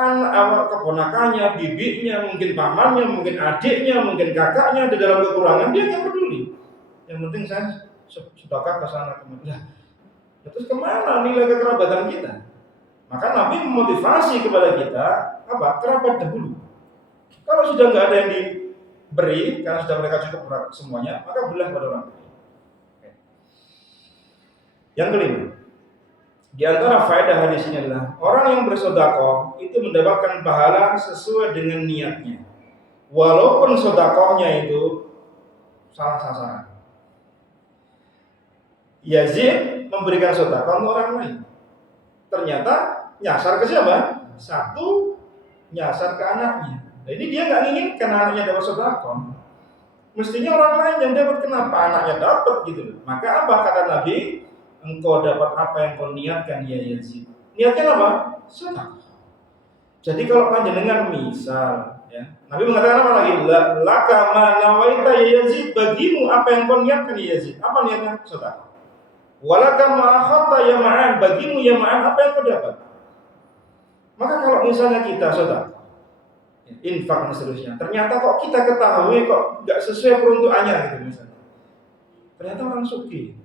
Anak keponakannya, bibinya, mungkin pamannya, mungkin adiknya, mungkin kakaknya di dalam kekurangan, dia nggak peduli. Yang penting saya sedekah ke sana kemana. Terus kemana nilai kekerabatan kita? Maka Nabi memotivasi kepada kita apa? Kerabat dahulu. Kalau sudah nggak ada yang diberi, karena sudah mereka cukup semuanya, maka berilah pada orang lain. Yang kelima, di antara faedah hadis ini adalah orang yang bersedekah itu mendapatkan pahala sesuai dengan niatnya. Walaupun sedekahnya itu salah sasaran. Yazid memberikan sedekah untuk orang lain. Ternyata nyasar ke siapa? 1, nyasar ke anaknya. Nah, ini dia nggak inginkan anaknya dapat sedekah. Mestinya orang lain yang dapat, kenapa anaknya dapat gitu. Maka apa kata Nabi? Engkau dapat apa yang kau niatkan ya Yazid. Niatnya apa? Sedekah. Jadi kalau panjenengan misal, ya, Nabi mengatakan apa lagi? Laka ma nawaita ya Yazid, bagimu apa yang kau niatkan ya Yazid. Apa niatnya? Sedekah. Walaka ma akhadta ya Ma'an, bagimu ya Ma'an apa yang kau dapat. Maka kalau misalnya kita sedekah, infak dan seterusnya, ternyata kok kita ketahui kok nggak sesuai peruntukannya gitu misalnya. Ternyata orang sugih.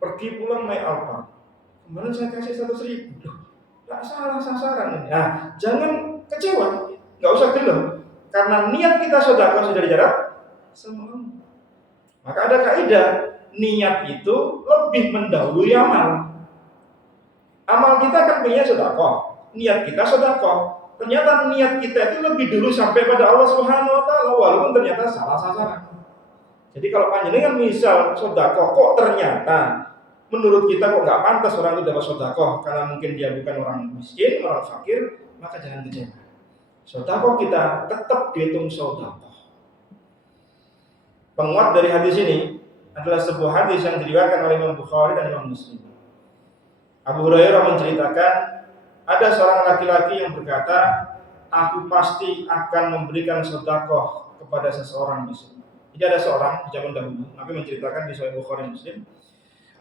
Pergi pulang naik Alphard. Kemarin saya kasih 100.000. Tidak salah sasaran ini. Nah, jangan kecewa, nggak usah gelo, karena niat kita sedekah sudah dicatat sama Allah. Maka ada kaidah, niat itu lebih mendahului amal. Amal kita kan punya sedekah, niat kita sedekah. Ternyata niat kita itu lebih dulu sampai pada Allah Subhanahu wa taala walaupun ternyata salah sasaran. Jadi kalau panjenengan misal sedekah kok ternyata menurut kita kok nggak pantas orang itu dapat sedekah karena mungkin dia bukan orang miskin, orang fakir, maka jangan kecewa. Sedekah kita tetap dihitung sedekah. Penguat dari hadis ini adalah sebuah hadis yang diriwayatkan oleh Imam Bukhari dan Imam Muslim. Abu Hurairah menceritakan ada seorang laki-laki yang berkata, aku pasti akan memberikan sedekah kepada seseorang di sini. Jadi ada seorang di zaman dahulu, Nabi menceritakan di Sahih Bukhari dan Muslim,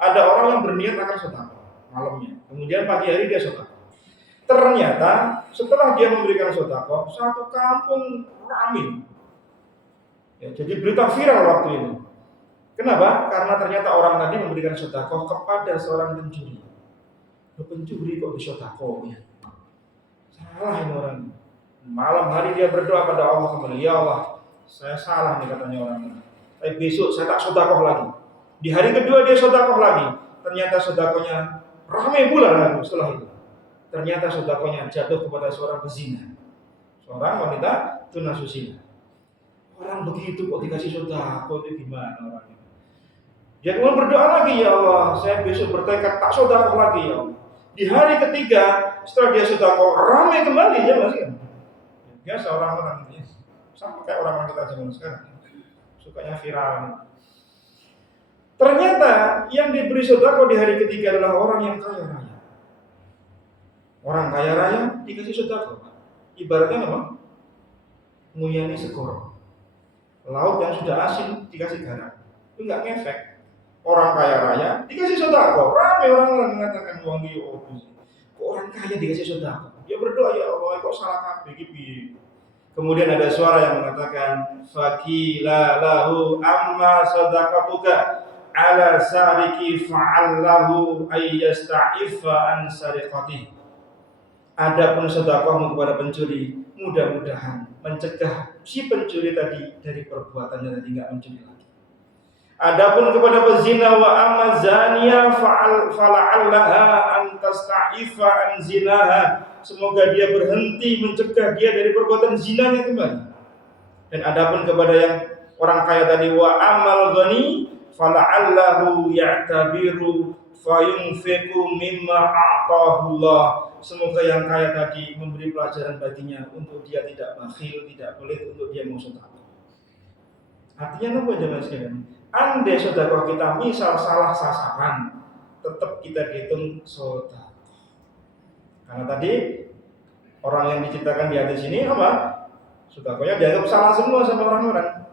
ada orang yang berniat akan sedekah malamnya. Kemudian pagi hari dia sedekah. Ternyata setelah dia memberikan sedekah, satu kampung ramai. Ya, jadi berita viral waktu itu. Kenapa? Karena ternyata orang tadi memberikan sedekah kepada seorang pencuri. Pencuri kok disedekah ya? Salah ini orang. Malam hari dia berdoa pada Allah kembali, ya Allah, saya salah nih katanya orang ini. Tapi besok saya tak sedekah lagi. Di hari kedua dia sedekah lagi. Ternyata sedekahnya ramai pula lagi setelah itu. Ternyata sedekahnya jatuh kepada seorang pezina, seorang wanita tunasusila. Orang begitu kok dikasih sedekah, itu gimana orangnya? Dia kemudian berdoa lagi, ya Allah, saya besok bertekad tak sedekah lagi ya Allah. Di hari ketiga setelah dia sedekah ramai kembali ya Mas kan. Biasa orang-orang ini sama kayak orang-orang kita zaman sekarang, sukanya viral. Ternyata yang diberi sedekah di hari ketiga adalah orang yang kaya raya. Orang kaya raya dikasih sedekah. Ibaratnya apa? Nguyani segoro. Laut yang sudah asin dikasih garam. Itu enggak ngefek. Orang kaya raya dikasih sedekah. Ramai orang mengatakan uang di opus. Kok orang kaya dikasih sedekah? Dia berdoa, ya Allah, kok salah kabeh iki. Kemudian ada suara yang mengatakan, faqila lahu amma sadaqatuka ala sariki fa'allahu ayyasta'ifa an sariqati. Adapun sedekahmu kepada pencuri, mudah-mudahan mencegah si pencuri tadi dari perbuatannya tadi enggak mencuri lagi. Adapun kepada pezina wa amma zaniya fala'allaha an tasta'ifa an zinaha. Semoga dia berhenti mencegah dia dari perbuatan zinanya kembali. Dan adapun kepada yang orang kaya tadi wa amal ghani fala'allahu ya'tabiru fayunfiqu mimma a'tahullah. Semoga yang kaya tadi memberi pelajaran baginya untuk dia tidak bakhil, tidak pelit, untuk dia mau sedekah. Artinya apa jemaah sekalian? Andai sedekah kita misal salah sasaran, tetap kita dihitung sedekah. Karena tadi orang yang diceritakan di hadis ini apa? Sedekahnya dianggap salah semua sama orang-orang.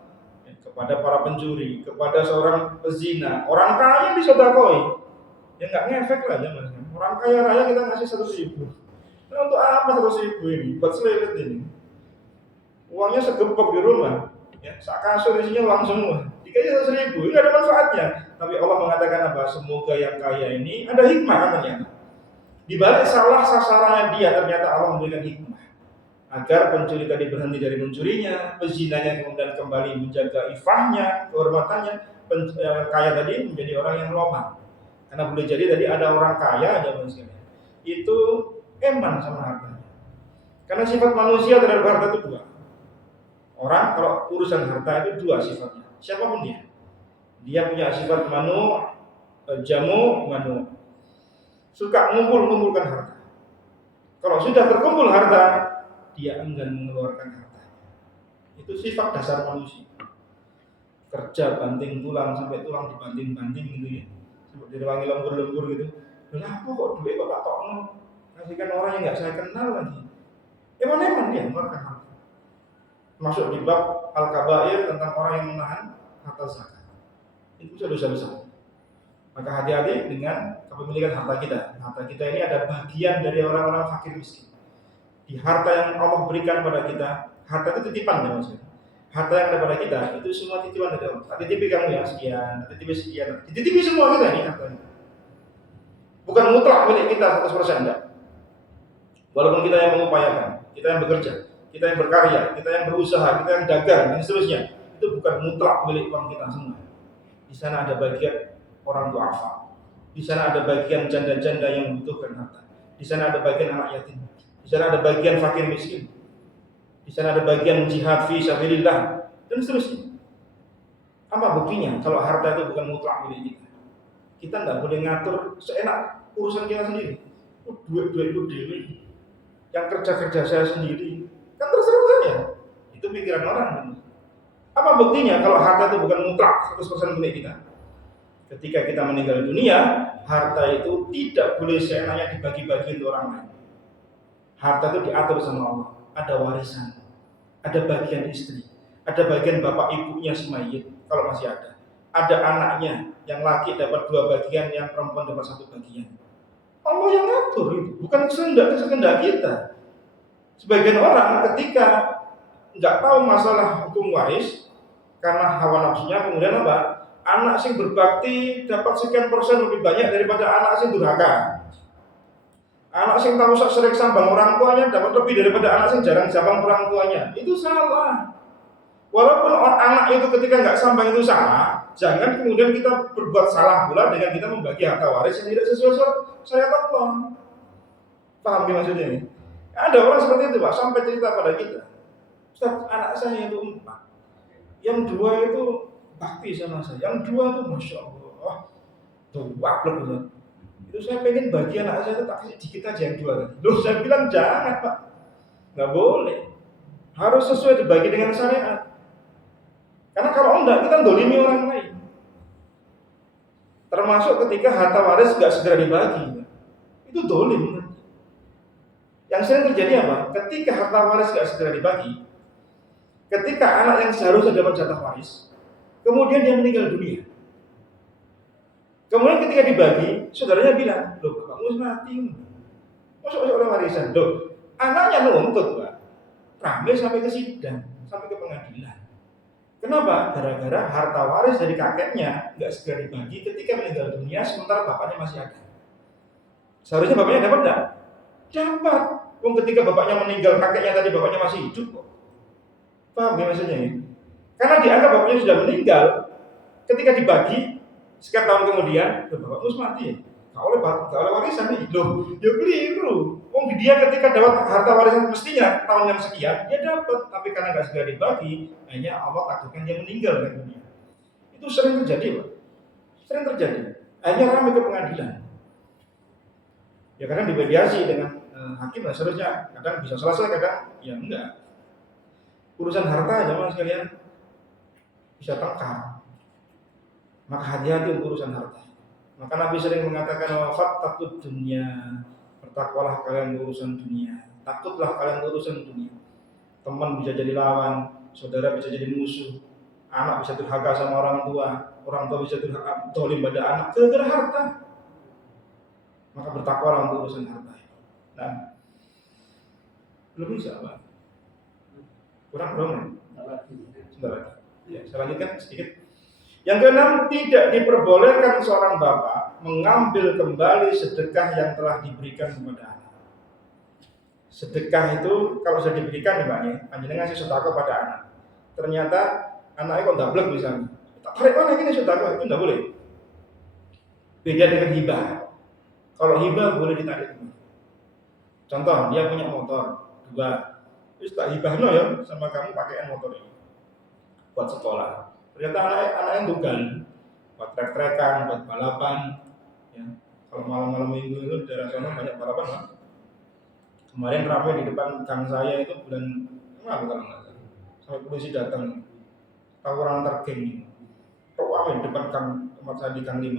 Kepada para pencuri, kepada seorang pezina, orang kaya disedekahi. Ya enggak ngefek lah jemaah. Orang kaya raya kita ngasih 100.000. Nah, untuk apa 100.000 ini? Buat selilit ini. Uangnya segepok di rumah. Ya, sak kasur isinya uang semua. Dikasih 100.000, enggak ada manfaatnya. Tapi Allah mengatakan apa? Semoga yang kaya ini ada hikmah kan ternyata. Di balik salah sasarannya dia, ternyata Allah memberikan hikmah agar pencuri tadi berhenti dari mencurinya, pezinanya kemudian kembali menjaga ifahnya, kehormatannya, kaya tadi menjadi orang yang loman. Karena boleh jadi tadi ada orang kaya aja manusia itu eman sama hartanya. Karena sifat manusia terhadap harta itu dua. Orang kalau urusan harta itu dua sifatnya. Siapapun dia punya sifat jamu manu. Suka mengumpulkan harta. Kalau sudah terkumpul harta, dia enggan mengeluarkan hartanya. Itu sifat dasar manusia. Kerja banting tulang sampai tulang dibanting-banting gitu ya. Seperti diwangi lembur-lembur gitu. Kenapa kok duit kok tak tokno? Kasihkan orang yang enggak saya kenal lagi. Eman-eman dia mengeluarkan harta. Masuk di bab Al-Kabair tentang orang yang menahan harta zakat. Itu dosa besar. Maka hati-hati dengan kepemilikan harta kita. Harta kita ini ada bagian dari orang-orang fakir miskin. Di harta yang Allah berikan pada kita, harta itu titipan ya maksudnya. Harta yang ada pada kita itu semua titipan dari Allah. Tak titipi kamu yang sekian, tak titipi sekian, titipi semua kita ini hartanya. Bukan mutlak milik kita 100% enggak. Walaupun kita yang mengupayakan, kita yang bekerja, kita yang berkarya, kita yang berusaha, kita yang dagang dan seterusnya, itu bukan mutlak milik uang kita semua. Di sana ada bagian orang duafa. Di sana ada bagian janda-janda yang membutuhkan harta. Di sana ada bagian anak yatim. di sana ada bagian fakir miskin, di sana ada bagian jihad fi sabilillah, dan seterusnya. Apa buktinya kalau harta itu bukan mutlak milik kita? Kita nggak boleh ngatur seenak urusan kita sendiri. Duit itu dewi, yang kerja saya sendiri, kan terserah saya. Itu pikiran orang. Apa buktinya kalau harta itu bukan mutlak 100% milik kita? Ketika kita meninggal dunia, harta itu tidak boleh seenaknya dibagi-bagi untuk orang lain. Harta itu diatur sama Allah. Ada warisan, ada bagian istri, ada bagian bapak ibunya si mayit kalau masih ada. Ada anaknya, yang laki dapat 2 bagian, yang perempuan dapat 1 bagian. Allah yang ngatur itu, bukan kehendak kita. Sebagian orang ketika nggak tahu masalah hukum waris karena hawa nafsunya, kemudian apa? Anak sing berbakti dapat sekian persen lebih banyak daripada anak sing durhaka. Anak sing tahu sering sambang orang tuanya dapat lebih daripada anak sing jarang sambang orang tuanya. Itu salah. Walaupun anak itu ketika nggak sambang itu salah, jangan kemudian kita berbuat salah pula dengan kita membagi harta waris yang tidak sesuai syariat Allah. Paham ya maksudnya ini? Ada orang seperti itu Pak, sampai cerita pada kita. Ustaz, anak saya itu 4, yang 2 itu bakti sama saya, yang 2 itu Masya Allah, tuh waplek Ustaz. Itu saya pengen bagi anak saya itu tak kasih dikit aja yang 2 tadi. Loh, saya bilang jangan Pak, nggak boleh, harus sesuai dibagi dengan syariat. Karena kalau enggak, kita dolimi orang lain. Termasuk ketika harta waris nggak segera dibagi, itu dolim. Yang sering terjadi apa? Ketika harta waris nggak segera dibagi, ketika anak yang seharusnya dapat jatah waris, kemudian dia meninggal dunia. Kemudian ketika dibagi, saudaranya bilang, loh bapakmu mati, masuk oleh warisan. Loh, anaknya nuntut Pak, rame sampai ke sidang, sampai ke pengadilan. Kenapa? Gara-gara harta waris dari kakeknya nggak segera dibagi ketika meninggal dunia, sementara bapaknya masih ada. Seharusnya bapaknya dapat enggak? Dapat. Ketika bapaknya meninggal, kakeknya tadi bapaknya masih hidup kok. Paham ya maksudnya ini? Karena dianggap bapaknya sudah meninggal, ketika dibagi sekian tahun kemudian, bapakmu mati ya? Gak oleh warisan nih. Loh, ya keliru. Dia ketika dapat harta warisan mestinya tahun yang sekian, dia dapat, tapi karena nggak segera dibagi, akhirnya Allah takdirkan dia meninggal kan dunia. Itu sering terjadi, Pak. Sering terjadi. Akhirnya ramai ke pengadilan. Ya kadang dimediasi dengan hakim lah seharusnya, kadang bisa selesai, kadang ya enggak. Urusan harta jemaah sekalian bisa tengkar. Maka hati-hati untuk urusan harta. Maka Nabi sering mengatakan wafat takut dunia, bertakwalah kalian urusan dunia, takutlah kalian urusan dunia. Teman bisa jadi lawan, saudara bisa jadi musuh, anak bisa durhaka sama orang tua bisa durhaka dolim pada anak gara-gara harta. Maka bertakwalah untuk urusan harta. Nah, belum bisa Pak. Kurang belum? Sebentar lagi. Ya, saya lanjutkan sedikit. Yang keenam, tidak diperbolehkan seorang bapak mengambil kembali sedekah yang telah diberikan kepada anak. Sedekah itu kalau sudah diberikan nih Pak, panjenengan ngasih sedekah pada anak. Ternyata anaknya kok ndablek misalnya. Tak tarik mana ini sedekah, itu enggak boleh. Beda dengan hibah. Kalau hibah boleh ditarik. Contoh, dia punya motor 2. Terus tak hibahno ya sama kamu pakaian motor ini buat sekolah. Ternyata anak-anak yang tunggal buat trek-trekan, buat balapan. Ya. Kalau malam-malam minggu itu di daerah sana banyak balapan Pak. Kemarin ramai di depan gang saya itu bulan Maret kalau nggak salah. Sampai polisi datang, tawuran antar geng. Ramai di depan gang tempat saya di gang 5.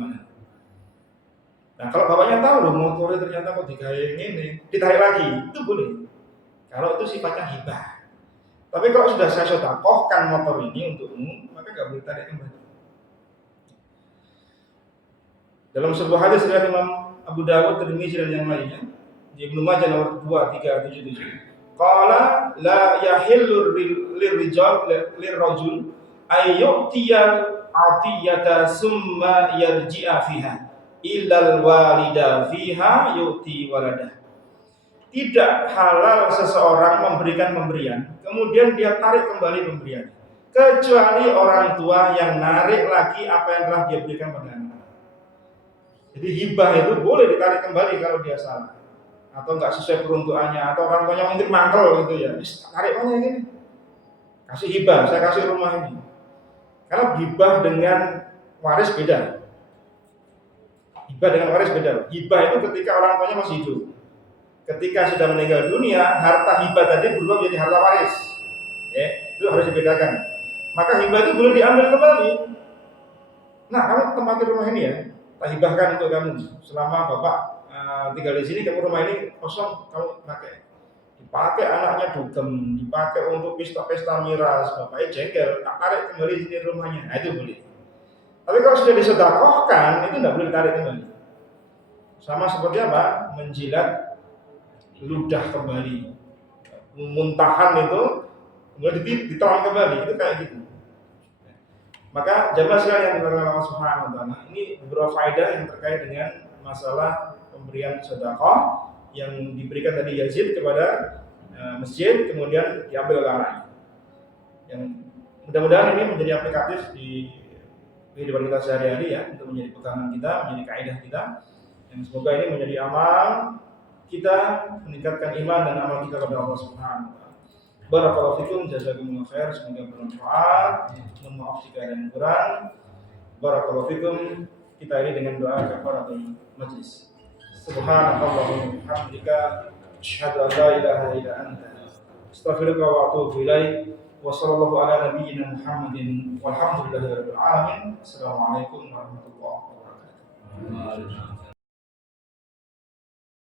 Nah kalau bapaknya tahu loh motornya ternyata kok digawe ini, ditarik lagi, itu boleh. Kalau itu sifatnya hibah. Tapi kalau sudah saya sedekahkan motor ini untukmu, maka nggak boleh tarik kembali. Dalam sebuah hadis riwayat Imam Abu Dawud, Tirmidzi dan yang lainnya, di Ibnu Majah nomor 2377. Qala la yahillu lirrijal lirrajul ayyutiyal atiyata summa yarji'a fiha illal walida fiha yu'ti waladah. Tidak halal seseorang memberikan pemberian, kemudian dia tarik kembali pemberian, kecuali orang tua yang narik lagi apa yang telah dia berikan pada anak. Jadi hibah itu boleh ditarik kembali kalau dia salah, atau nggak sesuai peruntukannya, atau orang tuanya mungkin mangkel gitu ya, tarik mana ini, kasih hibah, saya kasih rumah ini. Karena hibah dengan waris beda. Hibah dengan waris beda. Hibah itu ketika orang tuanya masih hidup. Ketika sudah meninggal dunia, harta hibah tadi berubah menjadi harta waris. Ya, itu harus dibedakan. Maka hibah itu boleh diambil kembali. Nah, kamu tempati rumah ini ya, tak hibahkan untuk kamu. Selama bapak tinggal di sini, kamu rumah ini kosong, kamu pakai. Dipakai anaknya dugem, dipakai untuk pesta-pesta miras, bapaknya jengkel, tak tarik kembali di sini rumahnya. Nah, itu boleh. Tapi kalau sudah disedekahkan, itu tidak boleh ditarik kembali. Sama seperti apa? Menjilat ludah kembali, muntahan itu kemudian ditelan kembali, itu kayak gitu. Maka jamaah sekalian yang dimuliakan Allah Subhanahu wa taala, ini beberapa faedah yang terkait dengan masalah pemberian sedekah yang diberikan tadi Yazid kepada masjid, kemudian diambil oleh anaknya. Yang mudah-mudahan ini menjadi aplikatif di kehidupan kita sehari-hari ya, untuk menjadi pegangan kita, menjadi kaidah kita. Yang semoga ini menjadi amal kita, meningkatkan iman dan amal kita kepada Allah Subhanahu wa taala. Barakallahu fikum, jazakumullah khair, semoga bermanfaat. Mohon maaf jika ada yang kurang. Barakallahu fikum. Kita ini dengan doa kafaratul majlis. Subhanallahumma wa bihamdika, asyhadu an la ilaha illa anta, astaghfiruka wa atubu ilaik. Wa sallallahu ala nabiyyina Muhammadin walhamdulillahi rabbil alamin. Assalamualaikum warahmatullahi wabarakatuh.